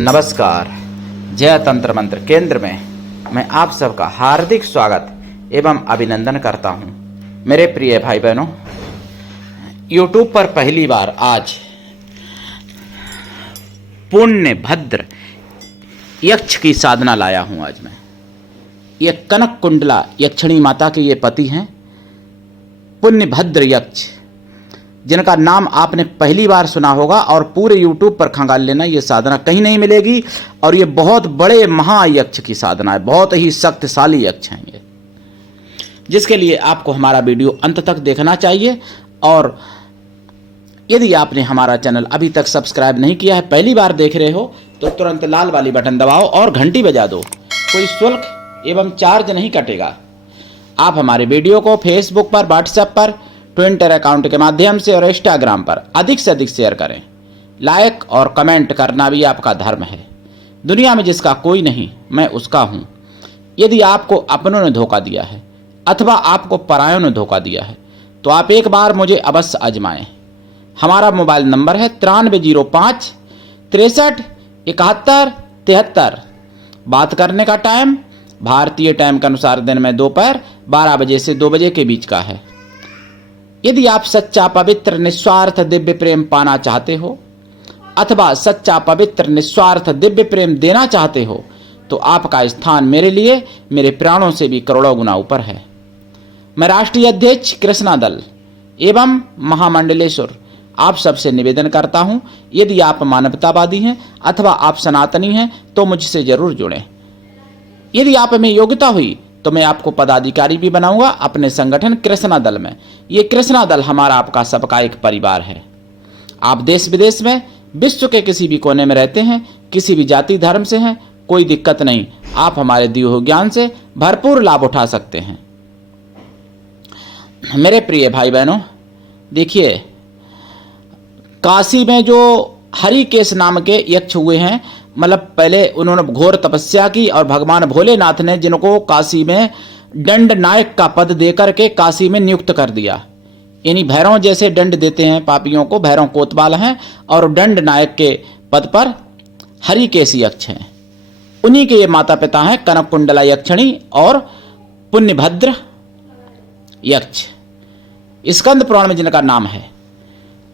नमस्कार। जय तंत्र मंत्र केंद्र में मैं आप सबका हार्दिक स्वागत एवं अभिनंदन करता हूं। मेरे प्रिय भाई बहनों, YouTube पर पहली बार आज पुण्य भद्र यक्ष की साधना लाया हूं। आज मैं ये कनक कुंडला यक्षिणी माता के ये पति हैं, पुण्य भद्र यक्ष, जिनका नाम आपने पहली बार सुना होगा और पूरे YouTube पर खंगाल लेना, ये साधना कहीं नहीं मिलेगी। और ये बहुत बड़े महायक्ष की साधना है, बहुत ही शक्तिशाली यक्ष हैं ये, जिसके लिए आपको हमारा वीडियो अंत तक देखना चाहिए। और यदि आपने हमारा चैनल अभी तक सब्सक्राइब नहीं किया है, पहली बार देख रहे हो, तो तुरंत लाल वाली बटन दबाओ और घंटी बजा दो। कोई शुल्क एवं चार्ज नहीं कटेगा। आप हमारे वीडियो को फेसबुक पर, व्हाट्सएप पर, ट्विटर अकाउंट के माध्यम से और इंस्टाग्राम पर अधिक से अधिक शेयर करें। लाइक और कमेंट करना भी आपका धर्म है। दुनिया में जिसका कोई नहीं, मैं उसका हूं। यदि आपको अपनों ने धोखा दिया है अथवा आपको परायों ने धोखा दिया है, तो आप एक बार मुझे अवश्य आजमाएं। हमारा मोबाइल नंबर है 9305 63 71 73। बात करने का टाइम भारतीय टाइम के अनुसार दिन में दोपहर 12 बजे से 2 बजे के बीच का है। यदि आप सच्चा पवित्र निस्वार्थ दिव्य प्रेम पाना चाहते हो अथवा सच्चा पवित्र निस्वार्थ दिव्य प्रेम देना चाहते हो, तो आपका स्थान मेरे लिए मेरे प्राणों से भी करोड़ों गुना ऊपर है। मैं राष्ट्रीय अध्यक्ष कृष्णा दल एवं महामंडलेश्वर आप सबसे निवेदन करता हूं, यदि आप मानवतावादी हैं अथवा आप सनातनी हैं, तो मुझसे जरूर जुड़ें। यदि आप में योग्यता हुई तो मैं आपको पदाधिकारी भी बनाऊंगा अपने संगठन कृष्णा दल में। ये कृष्णा दल हमारा आपका सबका एक परिवार है। आप देश विदेश में, विश्व के किसी भी कोने में रहते हैं, किसी भी जाति धर्म से हैं, कोई दिक्कत नहीं। आप हमारे दिए हुए ज्ञान से भरपूर लाभ उठा सकते हैं। मेरे प्रिय भाई बहनों, देखिए, काशी में जो हरिकेश नाम के यक्ष हुए हैं, मतलब पहले उन्होंने घोर तपस्या की और भगवान भोलेनाथ ने जिनको काशी में दंड नायक का पद देकर के काशी में नियुक्त कर दिया। यानी भैरव जैसे दंड देते हैं पापियों को, भैरव कोतवाल हैं, और दंड नायक के पद पर हरिकेश यक्ष हैं। उन्हीं के ये माता पिता हैं कनक कुंडला यक्षिणी और पुण्यभद्र यक्ष। स्कंद पुराण में जिनका नाम है।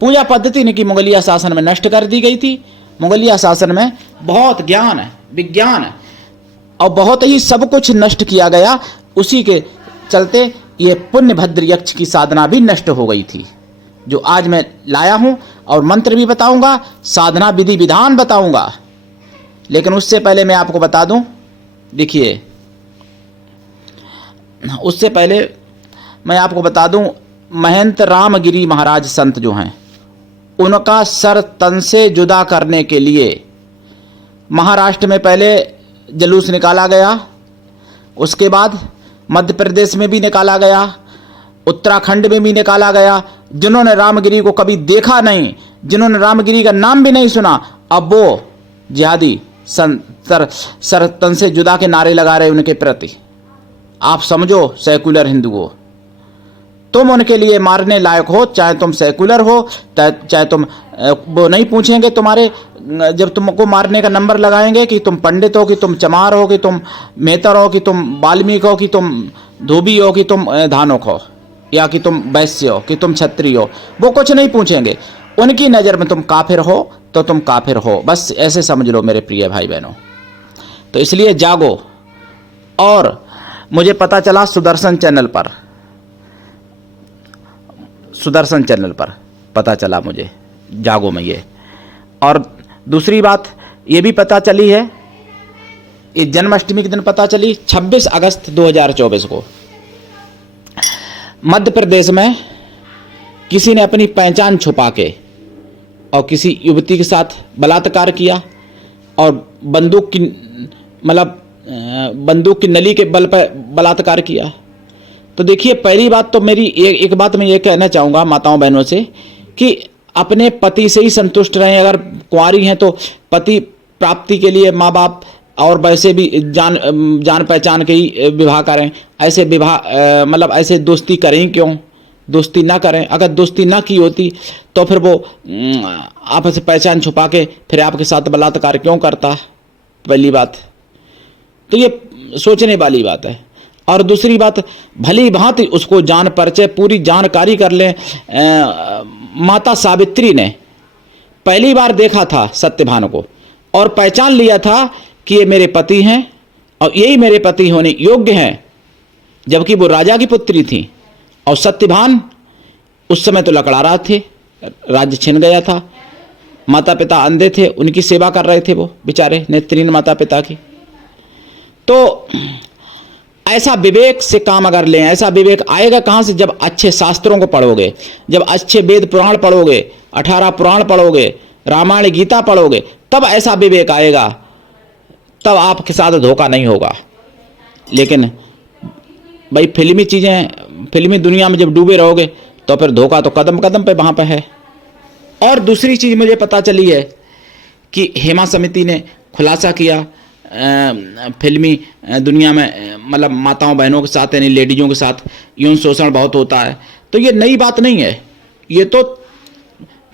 पूजा पद्धति इनकी मुगलिया शासन में नष्ट कर दी गई थी। मुगलिया शासन में बहुत ज्ञान, विज्ञान और बहुत ही सब कुछ नष्ट किया गया। उसी के चलते ये पुण्यभद्र यक्ष की साधना भी नष्ट हो गई थी, जो आज मैं लाया हूं। और मंत्र भी बताऊंगा, साधना विधि विधान बताऊंगा। लेकिन उससे पहले मैं आपको बता दूं, देखिए, उससे पहले मैं आपको बता दूं, महंत रामगिरी महाराज संत जो हैं, उनका सर तन से जुदा करने के लिए महाराष्ट्र में पहले जुलूस निकाला गया, उसके बाद मध्य प्रदेश में भी निकाला गया, उत्तराखंड में भी निकाला गया। जिन्होंने रामगिरी को कभी देखा नहीं, जिन्होंने रामगिरी का नाम भी नहीं सुना, अब वो जिहादी सर तन से जुदा के नारे लगा रहे उनके प्रति। आप समझो, सेकुलर हिंदू हो, तुम उनके लिए मारने लायक हो, चाहे तुम सेकुलर हो, चाहे तुम, वो नहीं पूछेंगे तुम्हारे, जब तुमको मारने का नंबर लगाएंगे कि तुम पंडित हो, कि तुम चमार हो, कि तुम मेहतर हो, कि तुम वाल्मीकि हो, कि तुम धोबी हो, कि तुम धानुक हो, या कि तुम वैश्य हो, कि तुम क्षत्रिय हो, वो कुछ नहीं पूछेंगे। उनकी नज़र में तुम काफिर हो तो तुम काफिर हो, बस ऐसे समझ लो मेरे प्रिय भाई बहनों। तो इसलिए जागो। और मुझे पता चला सुदर्शन चैनल पर पता चला मुझे, जागो में ये। और दूसरी बात ये भी पता चली है, ये जन्माष्टमी के दिन पता चली, 26 अगस्त 2024 को मध्य प्रदेश में किसी ने अपनी पहचान छुपा के और किसी युवती के साथ बलात्कार किया और बंदूक की नली के बल पर बलात्कार किया। तो देखिए, पहली बात तो मेरी एक बात मैं ये कहना चाहूँगा माताओं बहनों से कि अपने पति से ही संतुष्ट रहें। अगर कुंवारी हैं तो पति प्राप्ति के लिए माँ बाप और वैसे भी जान पहचान के ही विवाह करें। ऐसे विवाह ऐसे दोस्ती करें क्यों? दोस्ती ना करें। अगर दोस्ती ना की होती तो फिर वो आपस से पहचान छुपा के फिर आपके साथ बलात्कार क्यों करता? पहली बात तो ये सोचने वाली बात है। और दूसरी बात, भली भांति उसको जान परिचय पूरी जानकारी कर लें। माता सावित्री ने पहली बार देखा था सत्यभान को और पहचान लिया था कि ये मेरे पति हैं और यही मेरे पति होने योग्य हैं, जबकि वो राजा की पुत्री थी। और सत्यभान उस समय तो लकड़ा थे, राज्य छिन गया था, माता पिता अंधे थे, उनकी सेवा कर रहे थे वो बेचारे नेत्रहीन माता पिता की। तो ऐसा विवेक से काम अगर लें, ऐसा विवेक आएगा कहाँ से? जब अच्छे शास्त्रों को पढ़ोगे, जब अच्छे वेद पुराण पढ़ोगे, 18 पुराण पढ़ोगे, रामायण गीता पढ़ोगे, तब ऐसा विवेक आएगा, तब आपके साथ धोखा नहीं होगा। लेकिन भाई फिल्मी चीज़ें, फिल्मी दुनिया में जब डूबे रहोगे तो फिर धोखा तो कदम कदम पे वहाँ पे है। और दूसरी चीज़ मुझे पता चली है कि हेमा समिति ने खुलासा किया फिल्मी दुनिया में मतलब माताओं बहनों के साथ यानी लेडीज़ों के साथ यौन शोषण बहुत होता है। तो ये नई बात नहीं है, ये तो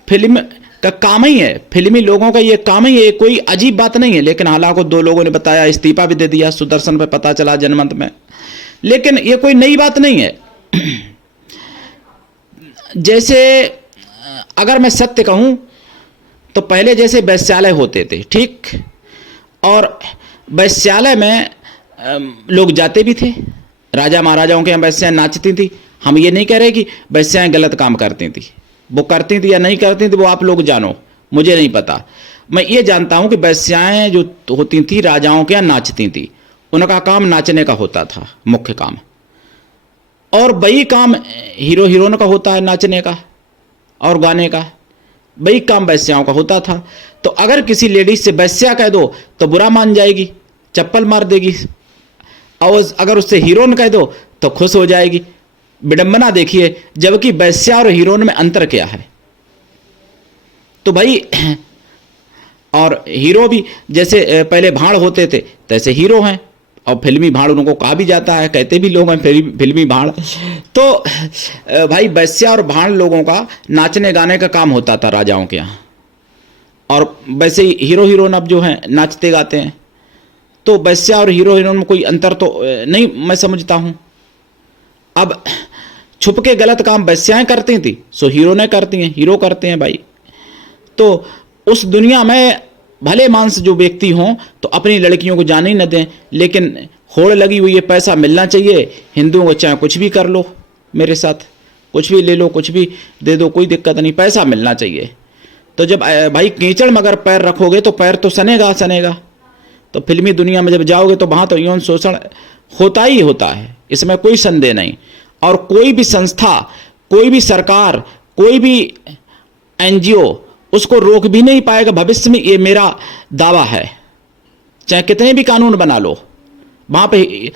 फिल्म का काम ही है, फिल्मी लोगों का ये काम ही है, कोई अजीब बात नहीं है। लेकिन हालांकि 2 लोगों ने बताया, इस्तीफा भी दे दिया, सुदर्शन पे पता चला जनमत में, लेकिन ये कोई नई बात नहीं है। जैसे अगर मैं सत्य कहूं तो पहले जैसे वैश्यालय होते थे, ठीक, और वैश्यालय में लोग जाते भी थे, राजा महाराजाओं के यहाँ वैश्याएं नाचती थी। हम ये नहीं कह रहे कि वैश्याएं गलत काम करती थी, वो करती थी या नहीं करती थी वो आप लोग जानो, मुझे नहीं पता। मैं ये जानता हूं कि वैश्याएं जो होती थी राजाओं के यहाँ नाचती थी, उनका काम नाचने का होता था मुख्य काम, और वही काम हीरो हीरोइन का होता है नाचने का और गाने का, वही काम वैश्याओं का होता था। तो अगर किसी लेडीज से वैश्या कह दो तो बुरा मान जाएगी, चप्पल मार देगी, और अगर उससे हीरोइन कह दो तो खुश हो जाएगी। विडंबना देखिए, जबकि वैश्या और हीरोइन में अंतर क्या है? तो भाई, और हीरो भी जैसे पहले भाड़ होते थे तैसे हीरो हैं, और फिल्मी भाड़ उनको कहा भी जाता है, कहते भी लोग हैं फिल्मी भाड़। तो भाई वैश्या और भाड़ लोगों का नाचने गाने का काम होता था राजाओं के यहाँ, और वैसे ही हीरो हीरोइन अब जो हैं नाचते गाते हैं। तो वैश्या और हीरो हीरोइन में कोई अंतर तो नहीं मैं समझता हूँ। अब छुप के गलत काम वैश्याएं करती थी, सो हीरो ने करती हैं, हीरो करते हैं भाई। तो उस दुनिया में भले मांस जो व्यक्ति हों तो अपनी लड़कियों को जाने ही न दें, लेकिन होड़ लगी हुई है, पैसा मिलना चाहिए। हिंदुओं को चाहे कुछ भी कर लो, मेरे साथ कुछ भी ले लो, कुछ भी दे दो, कोई दिक्कत नहीं, पैसा मिलना चाहिए। तो जब भाई कीचड़ में अगर पैर रखोगे तो पैर तो सनेगा सनेगा। तो फिल्मी दुनिया में जब जाओगे तो वहाँ तो यौन शोषण होता ही होता है, इसमें कोई संदेह नहीं। और कोई भी संस्था, कोई भी सरकार, कोई भी एनजीओ उसको रोक भी नहीं पाएगा भविष्य में, ये मेरा दावा है। चाहे कितने भी कानून बना लो, वहाँ पे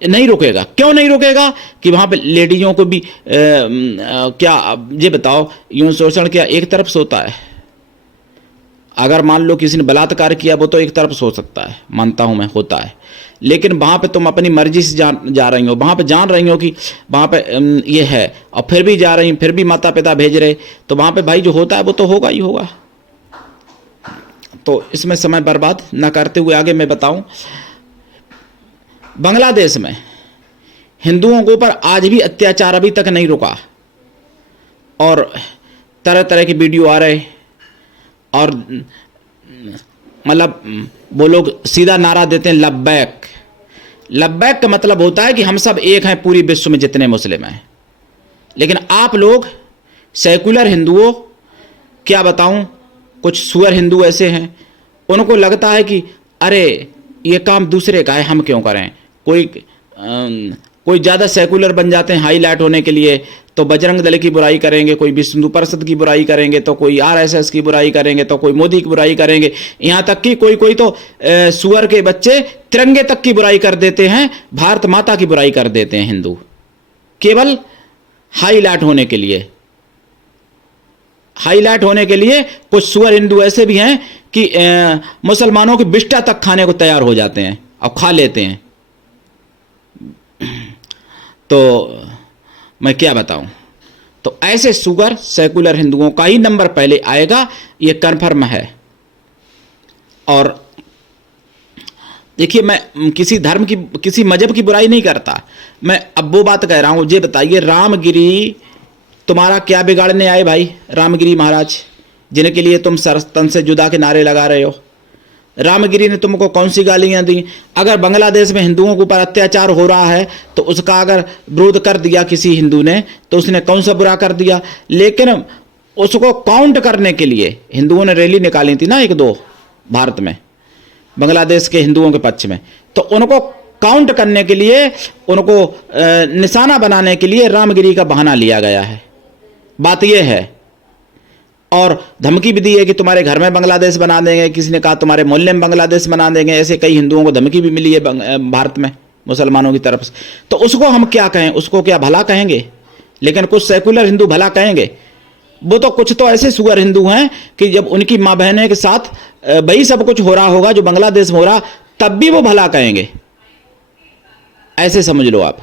नहीं रोकेगा। क्यों नहीं रोकेगा? कि वहाँ पे लेडीजों को भी क्या ये बताओ, यौन शोषण क्या एक तरफ से होता है? अगर मान लो किसी ने बलात्कार किया, वो तो एक तरफ से हो सकता है, मानता हूं मैं, होता है। लेकिन वहां पे तुम अपनी मर्जी से जा रही हो, वहां पे जान रही हो कि वहां पे ये है, और फिर भी जा रही, फिर भी माता पिता भेज रहे, तो वहां पे भाई जो होता है वो तो होगा ही होगा। तो इसमें समय बर्बाद ना करते हुए आगे मैं बताऊं, बांग्लादेश में हिंदुओं के ऊपर आज भी अत्याचार अभी तक नहीं रुका, और तरह तरह के वीडियो आ रहे, और मतलब वो लोग सीधा नारा देते हैं लब्बैक। लब्बैक का मतलब होता है कि हम सब एक हैं पूरी विश्व में जितने मुस्लिम हैं। लेकिन आप लोग सेकुलर हिंदुओं, क्या बताऊं, कुछ सुअर हिंदू ऐसे हैं, उनको लगता है कि अरे ये काम दूसरे का है, हम क्यों करें। कोई ज़्यादा सेकुलर बन जाते हैं हाईलाइट होने के लिए, तो बजरंग दल की बुराई करेंगे, कोई विश्व हिंदू परिषद की बुराई करेंगे, तो कोई आरएसएस की बुराई करेंगे, तो कोई मोदी की बुराई करेंगे, यहाँ तक कि कोई तो सुअर के बच्चे तिरंगे तक की बुराई कर देते हैं, भारत माता की बुराई कर देते हैं हिंदू, केवल हाईलाइट होने के लिए। हाईलाइट होने के लिए कुछ सुअर हिंदू ऐसे भी हैं कि मुसलमानों की बिष्टा तक खाने को तैयार हो जाते हैं और खा लेते हैं। तो मैं क्या बताऊं, तो ऐसे शुगर सेकुलर हिंदुओं का ही नंबर पहले आएगा, ये कन्फर्म है। और देखिए, मैं किसी धर्म की, किसी मजहब की बुराई नहीं करता, मैं अब वो बात कह रहा हूं। ये बताइए, रामगिरी तुम्हारा क्या बिगाड़ने आए भाई? रामगिरी महाराज, जिनके लिए तुम सर तन से जुदा के नारे लगा रहे हो, रामगिरी ने तुमको कौन सी गालियां दी? अगर बांग्लादेश में हिंदुओं के ऊपर अत्याचार हो रहा है तो उसका अगर विरोध कर दिया किसी हिंदू ने तो उसने कौन सा बुरा कर दिया? लेकिन उसको काउंट करने के लिए हिंदुओं ने रैली निकाली थी ना, एक दो भारत में, बांग्लादेश के हिंदुओं के पक्ष में, तो उनको काउंट करने के लिए, उनको निशाना बनाने के लिए रामगिरी का बहाना लिया गया है। बात यह है। और धमकी भी दी है कि तुम्हारे घर में बांग्लादेश बना देंगे, किसी ने कहा तुम्हारे मोहल्ले में बांग्लादेश बना देंगे, ऐसे कई हिंदुओं को धमकी भी मिली है भारत में मुसलमानों की तरफ से। तो उसको हम क्या कहें? उसको क्या भला कहेंगे? लेकिन कुछ सेकुलर हिंदू भला कहेंगे। वो तो कुछ तो ऐसे सुअर हिंदू हैं कि जब उनकी माँ बहनें के साथ वही सब कुछ हो रहा होगा जो बांग्लादेश में हो रहा, तब भी वो भला कहेंगे, ऐसे समझ लो आप।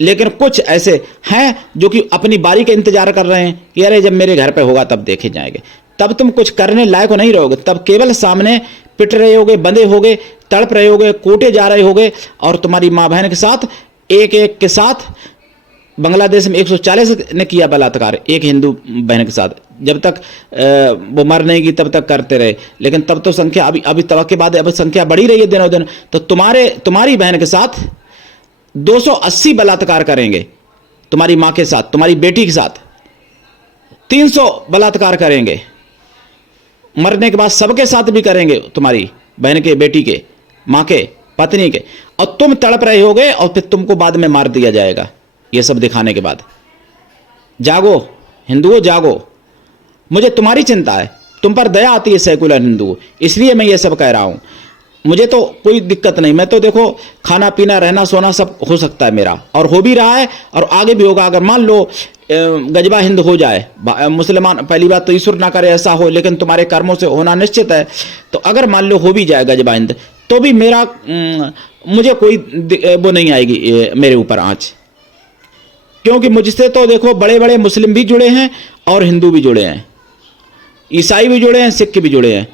लेकिन कुछ ऐसे हैं जो कि अपनी बारी का इंतजार कर रहे हैं कि अरे जब मेरे घर पे होगा तब देखे जाएंगे। तब तुम कुछ करने लायक नहीं रहोगे, तब केवल सामने पिट रहे होगे, बंधे होगे, तड़प रहे होगे, कोटे जा रहे होगे, और तुम्हारी माँ बहन के साथ एक एक के साथ, बांग्लादेश में 140 ने किया बलात्कार एक हिंदू बहन के साथ, जब तक वो मर नहीं गई तब तक करते रहे। लेकिन तब तो संख्या अभी तब के बाद अब संख्या बढ़ी रही है दिनों दिन। तो तुम्हारी बहन के साथ 280 बलात्कार करेंगे, तुम्हारी मां के साथ, तुम्हारी बेटी के साथ 300 बलात्कार करेंगे, मरने के बाद सबके साथ भी करेंगे, तुम्हारी बहन के, बेटी के, मां के, पत्नी के, और तुम तड़प रहे होगे और फिर तुमको बाद में मार दिया जाएगा। ये सब दिखाने के बाद जागो हिंदुओं, जागो। मुझे तुम्हारी चिंता है, तुम पर दया आती है सेकुलर हिंदू, इसलिए मैं ये सब कह रहा हूं। मुझे तो कोई दिक्कत नहीं, मैं तो देखो खाना पीना रहना सोना सब हो सकता है मेरा, और हो भी रहा है और आगे भी होगा। अगर मान लो गजबा हिंद हो जाए मुसलमान, पहली बात तो ईश्वर ना करे ऐसा हो, लेकिन तुम्हारे कर्मों से होना निश्चित है, तो अगर मान लो हो भी जाए गजबा हिंद, तो भी मुझे कोई वो नहीं आएगी मेरे ऊपर आंच, क्योंकि मुझसे तो देखो बड़े बड़े मुस्लिम भी जुड़े हैं और हिंदू भी जुड़े हैं, ईसाई भी जुड़े हैं, सिख भी जुड़े हैं।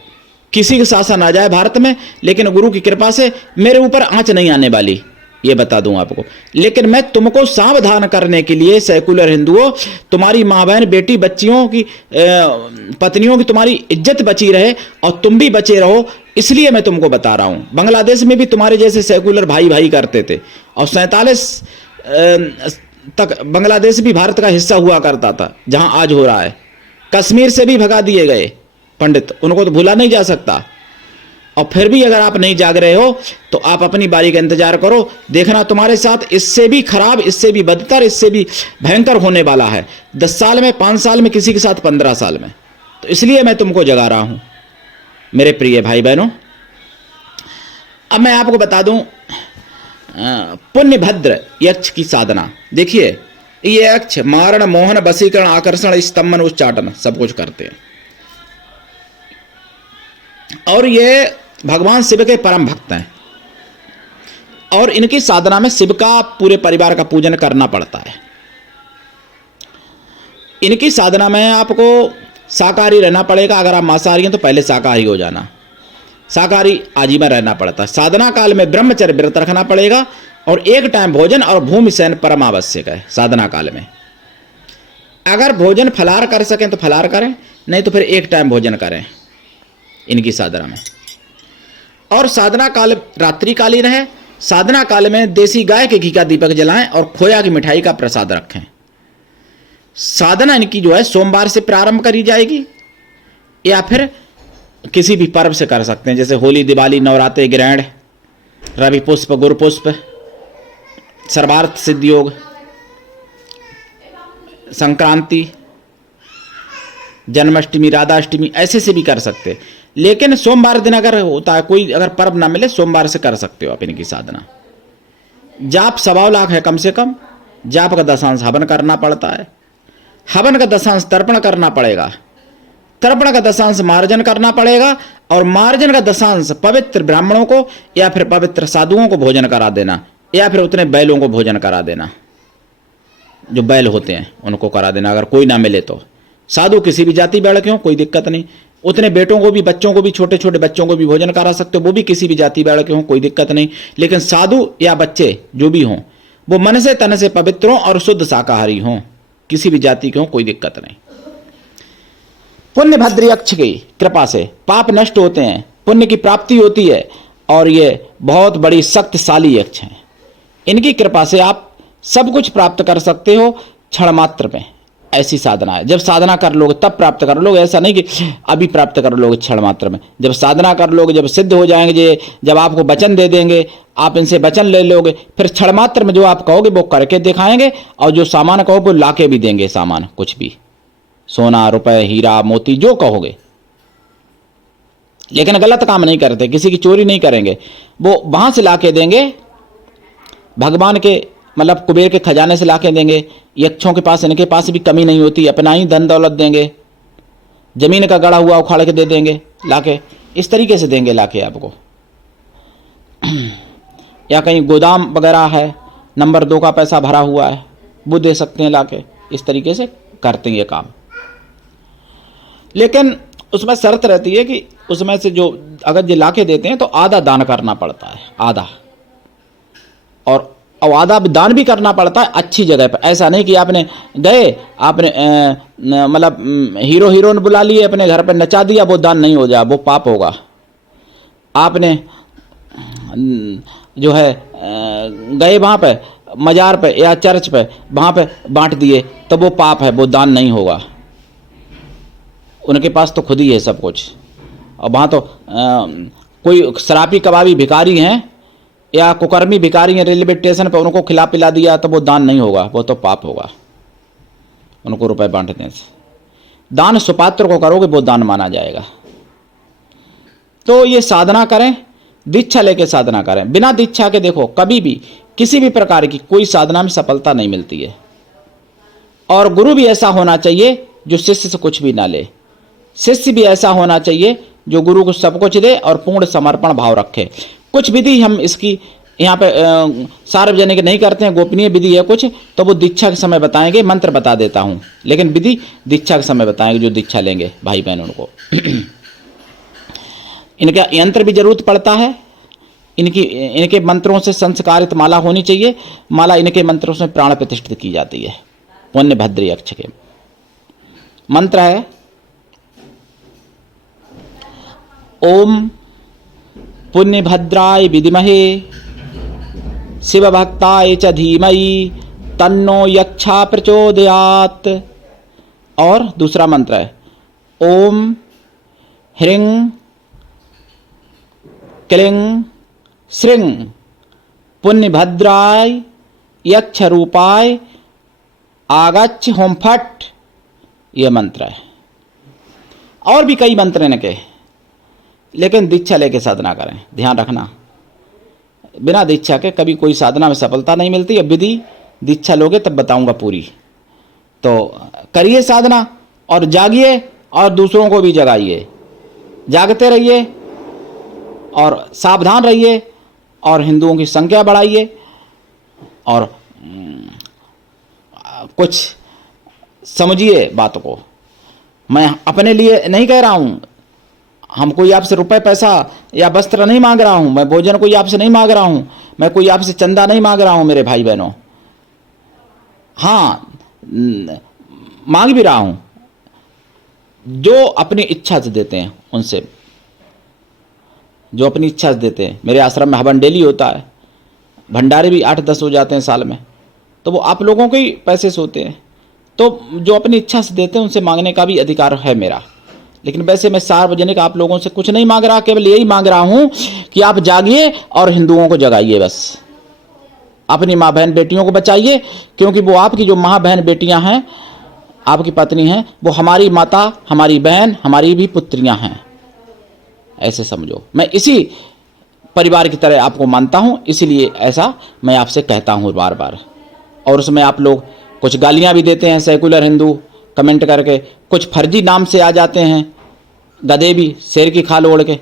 किसी का शासन आ जाए भारत में, लेकिन गुरु की कृपा से मेरे ऊपर आंच नहीं आने वाली, ये बता दूं आपको। लेकिन मैं तुमको सावधान करने के लिए, सेकुलर हिंदुओं, तुम्हारी माँ बहन, बेटी, बच्चियों की, पत्नियों की तुम्हारी इज्जत बची रहे और तुम भी बचे रहो, इसलिए मैं तुमको बता रहा हूं। बांग्लादेश में भी तुम्हारे जैसे सेकुलर भाई भाई करते थे, और 47 तक बांग्लादेश भी भारत का हिस्सा हुआ करता था, जहां आज हो रहा है। कश्मीर से भी भगा दिए गए पंडित, उनको तो भूला नहीं जा सकता। और फिर भी अगर आप नहीं जाग रहे हो तो आप अपनी बारी का इंतजार करो, देखना तुम्हारे साथ इससे भी खराब, इससे भी बदतर, इससे भी भयंकर होने वाला है। 10 साल में, 5 साल में, किसी के साथ 15 साल में। तो इसलिए मैं तुमको जगा रहा हूं मेरे प्रिय भाई बहनों। अब मैं आपको बता दूं पुण्यभद्र यक्ष की साधना। देखिए, ये यक्ष मारण, मोहन, वशीकरण, आकर्षण, स्तंभन, उच्चाटन सब कुछ करते हैं, और ये भगवान शिव के परम भक्त हैं। और इनकी साधना में शिव का, पूरे परिवार का पूजन करना पड़ता है। इनकी साधना में आपको शाकाहारी रहना पड़ेगा। अगर आप मांसाहारी हैं तो पहले शाकाहारी हो जाना, शाकाहारी आजीवन रहना पड़ता है। साधना काल में ब्रह्मचर्य व्रत रखना पड़ेगा, और एक टाइम भोजन और भूमि शयन परम आवश्यक है साधना काल में। अगर भोजन फलाहार कर सकें तो फलाहार करें, नहीं तो फिर एक टाइम भोजन करें इनकी साधना में। और साधना काल रात्रिकालीन है। साधना काल में देसी गाय के घी का दीपक जलाएं और खोया की मिठाई का प्रसाद रखें। साधना इनकी जो है सोमवार से प्रारंभ करी जाएगी, या फिर किसी भी पर्व से कर सकते हैं, जैसे होली, दिवाली, नवरात्रि, ग्रहण, रवि पुष्प, गुरु पुष्प, सर्वार्थ सिद्धि योग, संक्रांति, जन्माष्टमी, राधाष्टमी, ऐसे से भी कर सकते। लेकिन सोमवार दिन अगर होता है, कोई अगर पर्व ना मिले, सोमवार से कर सकते हो आप इनकी साधना। जाप 1.25 लाख है कम से कम। जाप का 10 हवन करना पड़ता है, हवन का 10 तर्पण करना पड़ेगा, तर्पण का 10 मार्जन करना पड़ेगा, और मार्जन का 10 पवित्र ब्राह्मणों को या फिर पवित्र साधुओं को भोजन करा देना, या फिर उतने बैलों को भोजन करा देना। जो बैल होते हैं उनको करा देना, अगर कोई ना मिले तो। साधु किसी भी जाति बैल के हों, कोई दिक्कत नहीं। उतने बेटों को भी, बच्चों को भी, छोटे छोटे बच्चों को भी भोजन करा सकते हो, वो भी किसी भी जाति बैल के हों, कोई दिक्कत नहीं। लेकिन साधु या बच्चे जो भी हों वो मन से तन से पवित्र हों और शुद्ध शाकाहारी हों, किसी भी जाति के हों, कोई दिक्कत नहीं। पुण्य भद्र यक्ष की कृपा से पाप नष्ट होते हैं, पुण्य की प्राप्ति होती है, और ये बहुत बड़ी शक्तिशाली यक्ष हैं। इनकी कृपा से आप सब कुछ प्राप्त कर सकते हो क्षण मात्र में। ऐसी साधना है, जब साधना कर लोगे तब प्राप्त कर लोगे, ऐसा नहीं कि अभी प्राप्त कर लोगे क्षण मात्र में। जब साधना कर लोगे, जब सिद्ध हो जाएंगे, जब आपको वचन दे देंगे, आप इनसे वचन ले लोगे, फिर क्षण मात्र में जो आप कहोगे वो करके दिखाएंगे, और जो सामान कहो वो लाके भी देंगे, सामान कुछ भी, सोना रुपए हीरा मोती जो कहोगे। लेकिन गलत काम नहीं करते, किसी की चोरी नहीं करेंगे, वो वहां से लाके देंगे, भगवान के मतलब कुबेर के खजाने से लाके देंगे। यक्षों के पास, इनके पास भी कमी नहीं होती, अपना ही धन दौलत देंगे, जमीन का गड़ा हुआ उखाड़ के दे देंगे लाके, इस तरीके से देंगे लाके आपको। या कहीं गोदाम वगैरह है, नंबर 2 का पैसा भरा हुआ है, वो दे सकते हैं लाके, इस तरीके से करते हैं ये काम। लेकिन उसमें शर्त रहती है कि उसमें से जो अगर ये लाके देते हैं तो आधा दान करना पड़ता है, आधा, और आधा दान भी करना पड़ता है अच्छी जगह पर। ऐसा नहीं कि आपने गए, आपने मतलब हीरो हीरोइन बुला लिए, अपने घर पर नचा दिया, वो दान नहीं हो जाए, वो पाप होगा। आपने जो है गए वहाँ पे मजार पे या चर्च पे, वहाँ पे बांट दिए, तो वो पाप है, वो दान नहीं होगा। उनके पास तो खुद ही है सब कुछ, और वहाँ तो कोई शराबी कबाबी भिखारी हैं या कुकर्मी भिखारी हैं रेलवे स्टेशन पर, उनको खिला पिला दिया तो वो दान नहीं होगा, वो तो पाप होगा उनको रुपए बांटने से। दान सुपात्र को करोगे वो दान माना जाएगा। तो ये साधना करें, दीक्षा लेके साधना करें। बिना दीक्षा के देखो कभी भी किसी भी प्रकार की कोई साधना में सफलता नहीं मिलती है। और गुरु भी ऐसा होना चाहिए जो शिष्य से कुछ भी ना ले, शिष्य भी ऐसा होना चाहिए जो गुरु को सब कुछ दे और पूर्ण समर्पण भाव रखे। कुछ विधि हम इसकी यहाँ पे सार्वजनिक नहीं करते हैं, गोपनीय विधि है कुछ, तो वो दीक्षा के समय बताएंगे, मंत्र बता देता हूँ, लेकिन विधि दीक्षा के समय बताएंगे जो दीक्षा लेंगे भाई बहन उनको। इनका यंत्र भी जरूरत पड़ता है, इनके मंत्रों से संस्कारित माला होनी चाहिए। माला इनके मंत्रों से प्राण प्रतिष्ठित की जाती है। पुण्य भद्र यक्ष के मंत्र है ओम पुण्य भद्राय विद्महे शिव भक्ताय च धीमहि तन्नो यक्षा प्रचोदयात्। और दूसरा मंत्र है ओम ह्रीं क्लीं श्रीं पुण्य भद्राय यक्ष रूपाय आगच्छ होम फट। यह मंत्र है। और भी कई मंत्र इनके, लेकिन दीक्षा लेके साधना करें, ध्यान रखना। बिना दीक्षा के कभी कोई साधना में सफलता नहीं मिलती। अब विधि दीक्षा लोगे तब बताऊंगा पूरी। तो करिए साधना और जागिए और दूसरों को भी जगाइए। जागते रहिए और सावधान रहिए और हिंदुओं की संख्या बढ़ाइए। और कुछ समझिए बात को। मैं अपने लिए नहीं कह रहा हूं, हम कोई आपसे रुपए पैसा या वस्त्र नहीं मांग रहा हूं, मैं भोजन कोई आपसे नहीं मांग रहा हूं, मैं कोई आपसे चंदा नहीं मांग रहा हूं मेरे भाई बहनों। हाँ, मांग भी रहा हूं, जो अपनी इच्छा से देते हैं उनसे, जो अपनी इच्छा से देते हैं। मेरे आश्रम में हवन डेली होता है, भंडारे भी 8-10 हो जाते हैं साल में, तो वो आप लोगों के ही पैसे से होते हैं। तो जो अपनी इच्छा से देते हैं उनसे मांगने का भी अधिकार है मेरा। लेकिन वैसे मैं सार्वजनिक आप लोगों से कुछ नहीं मांग रहा, केवल यही मांग रहा हूं कि आप जागिए और हिंदुओं को जगाइए। बस अपनी माँ बहन बेटियों को बचाइए, क्योंकि वो आपकी जो माँ बहन बेटियां हैं, आपकी पत्नी हैं, वो हमारी माता, हमारी बहन, हमारी भी पुत्रियां हैं। ऐसे समझो, मैं इसी परिवार की तरह आपको मानता हूं, इसीलिए ऐसा मैं आपसे कहता हूं बार बार। और उसमें आप लोग कुछ गालियां भी देते हैं, सेकुलर हिंदू कमेंट करके, कुछ फर्जी नाम से आ जाते हैं, गधे भी शेर की खाल ओढ़ के।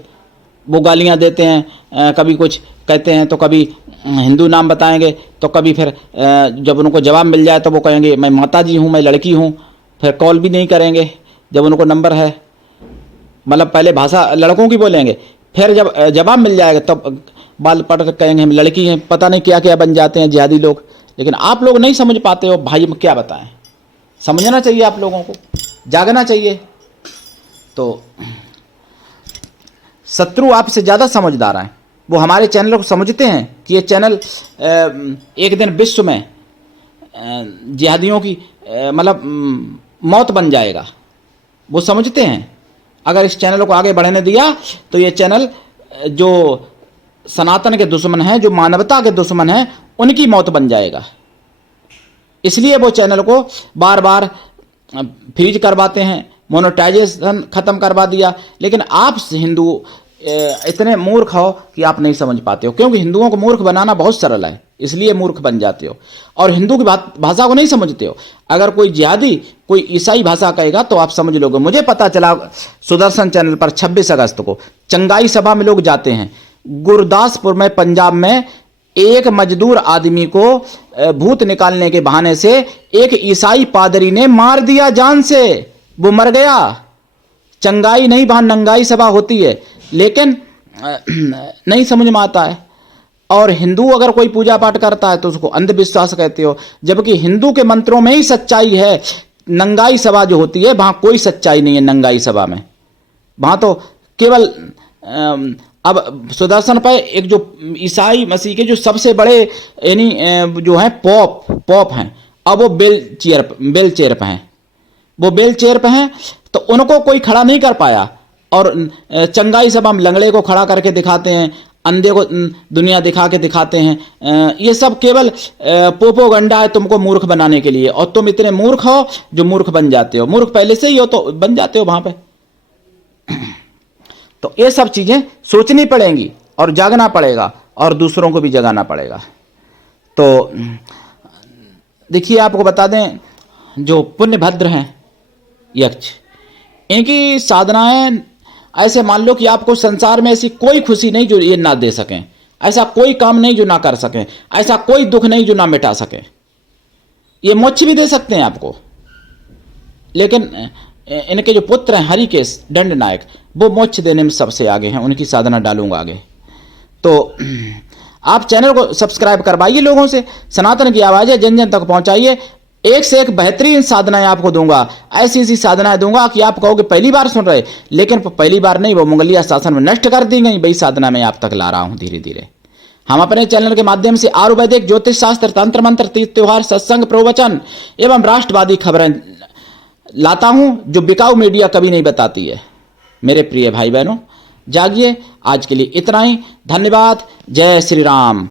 वो गालियाँ देते हैं, कभी कुछ कहते हैं तो कभी हिंदू नाम बताएंगे, तो कभी फिर जब उनको जवाब मिल जाए तो वो कहेंगे मैं माता जी हूँ, मैं लड़की हूँ, फिर कॉल भी नहीं करेंगे जब उनको नंबर है। मतलब पहले भाषा लड़कों की बोलेंगे, फिर जब जवाब मिल जाएगा तब बाल पट कर कहेंगे हम लड़की हैं, पता नहीं क्या क्या बन जाते हैं जिहादी लोग। लेकिन आप लोग नहीं समझ पाते हो भाई, हम क्या बताएं, समझना चाहिए आप लोगों को, जागना चाहिए। तो शत्रु आपसे ज़्यादा समझदार हैं, वो हमारे चैनल को समझते हैं कि ये चैनल एक दिन विश्व में जिहादियों की मतलब मौत बन जाएगा। वो समझते हैं अगर इस चैनल को आगे बढ़ने दिया तो ये चैनल जो सनातन के दुश्मन हैं, जो मानवता के दुश्मन हैं, उनकी मौत बन जाएगा। इसलिए वो चैनल को बार बार फ्रीज करवाते हैं, मोनेटाइजेशन ख़त्म करवा दिया। लेकिन आप हिंदू इतने मूर्ख हो कि आप नहीं समझ पाते हो, क्योंकि हिंदुओं को मूर्ख बनाना बहुत सरल है, इसलिए मूर्ख बन जाते हो और हिंदू की भाषा को नहीं समझते हो। अगर कोई जिहादी कोई ईसाई भाषा कहेगा तो आप समझ लोगे। मुझे पता चला सुदर्शन चैनल पर 26 अगस्त को चंगाई सभा में लोग जाते हैं। गुरदासपुर में पंजाब में एक मजदूर आदमी को भूत निकालने के बहाने से एक ईसाई पादरी ने मार दिया जान से, वो मर गया। चंगाई नहीं, वहां नंगाई सभा होती है, लेकिन नहीं समझ में आता है। और हिंदू अगर कोई पूजा पाठ करता है तो उसको अंधविश्वास कहते हो, जबकि हिंदू के मंत्रों में ही सच्चाई है। नंगाई सभा जो होती है वहां कोई सच्चाई नहीं है। नंगाई सभा में वहां तो केवल अब सुदर्शन पर एक जो ईसाई मसीह के जो सबसे बड़े यानी जो हैं पॉप हैं, अब वो बेल चेयर पे हैं, वो बेल चेयर पे हैं, तो उनको कोई खड़ा नहीं कर पाया। और चंगाई सभा में लंगड़े को खड़ा करके दिखाते हैं, अंधे को दुनिया दिखा के दिखाते हैं। ये सब केवल पोपोगंडा है तुमको मूर्ख बनाने के लिए, और तुम इतने मूर्ख हो जो मूर्ख बन जाते हो। मूर्ख पहले से ही हो तो बन जाते हो वहां पे। तो ये सब चीजें सोचनी पड़ेंगी और जागना पड़ेगा और दूसरों को भी जगाना पड़ेगा। तो देखिए आपको बता दें, जो पुण्यभद्र हैं यक्ष, इनकी साधनाएं ऐसे मान लो कि आपको संसार में ऐसी कोई खुशी नहीं जो ये ना दे सकें, ऐसा कोई काम नहीं जो ना कर सकें, ऐसा कोई दुख नहीं जो ना मिटा सकें। ये मोक्ष भी दे सकते हैं आपको। लेकिन इनके जो पुत्र हैं हरिकेश दंड नायक, वो मोक्ष देने में सबसे आगे हैं, उनकी साधना डालूंगा आगे। तो आप चैनल को सब्सक्राइब करवाइए, लोगों से सनातन की आवाज़ है जन जन तक पहुंचाइए। एक से एक बेहतरीन साधनाएं आपको दूंगा, ऐसी ऐसी साधनाएं दूंगा कि आप कहोगे पहली बार सुन रहे, लेकिन पहली बार नहीं, वो मुगलिया शासन में नष्ट कर दी गई वही साधना मैं आप तक ला रहा हूं धीरे धीरे। हम अपने चैनल के माध्यम से आयुर्वेदिक, ज्योतिष शास्त्र, तंत्र मंत्र, तीर्थ त्योहार, सत्संग, प्रवचन एवं राष्ट्रवादी खबरें लाता हूं जो बिकाऊ मीडिया कभी नहीं बताती है। मेरे प्रिय भाई बहनों, जागिए। आज के लिए इतना ही, धन्यवाद। जय श्री राम।